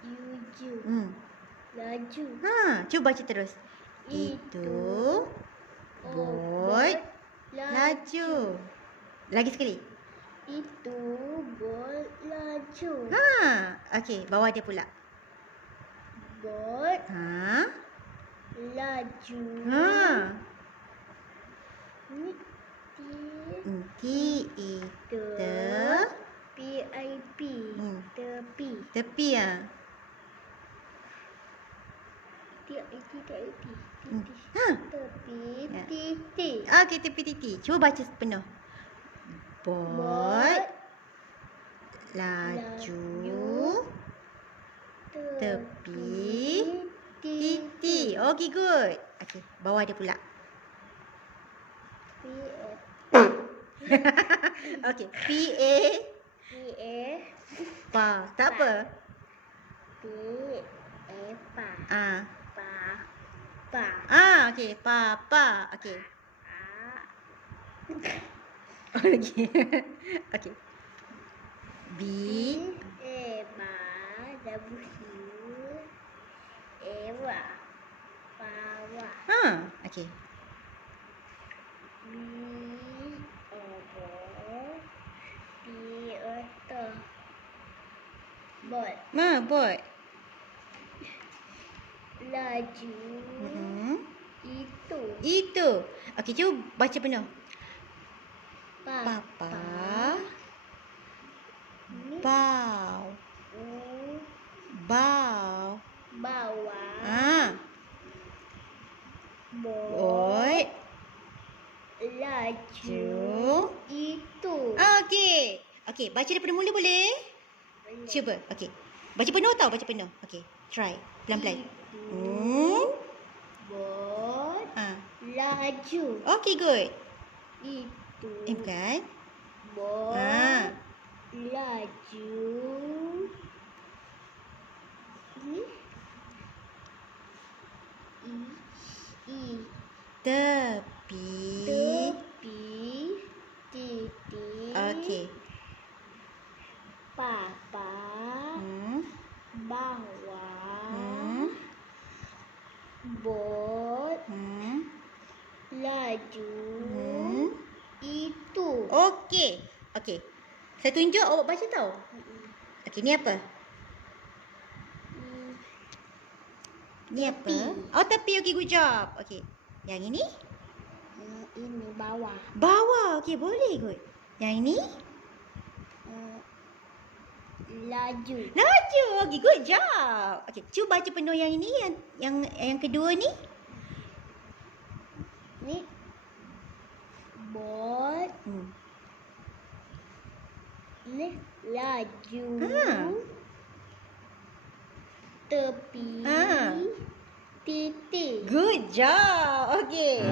Yuju. Hmm. Laju. Ha, cuba baca terus. Itu bot laju. Lagi sekali. Itu bot laju. Ha, okey, bawa dia pula. Bot. Ha. Laju. Ha. Niti. Niti itu. T T T T. Hmm. Titi. Ha. Tepi Ya. titik. Okey, tepi titi. Cuba baca penuh. Bot laju tepi titi. Okey, good. Okey, bawah dia pula. P A Okey, P A P A pa. Tak apa. P A pa Ah. pa pa Ah, okey, pa pa. Okey. a lagi. Okey. B A ba W A wa pa wa Ha, okey. B bot Ma, bot. laju Hmm. itu Itu. Okey, cuba baca penuh. pa Papa ni bau. u Bau. bawah Ah, bot bot laju ju. itu Okey. Okey, baca daripada mula boleh? Cuba. Okey. Baca penuh tau, baca penuh. Okey, try. Pelan-pelan. Hmm. bot Ah. laju Okey, good. itu Eh, bukan? bot Ah. laju ni i i Tepi. tepi titik Okey. papa Hmm. bawah Hmm. bot Hmm. laju Hmm. itu Okey. Okey. Saya tunjuk awak baca tau. Okey, ni apa? Hmm, Ni apa? Oh, tepi. Okey, good job. Okey. Yang ini? hmm, ini bawah Bawah. Okey, boleh good. Yang ini? Hmm, laju Laju. Okey, good job. Okey, cuba baca penuh yang ini yang yang yang kedua ni bot Hmm. ni laju Ah. tepi Ah. titik Good job. Okey.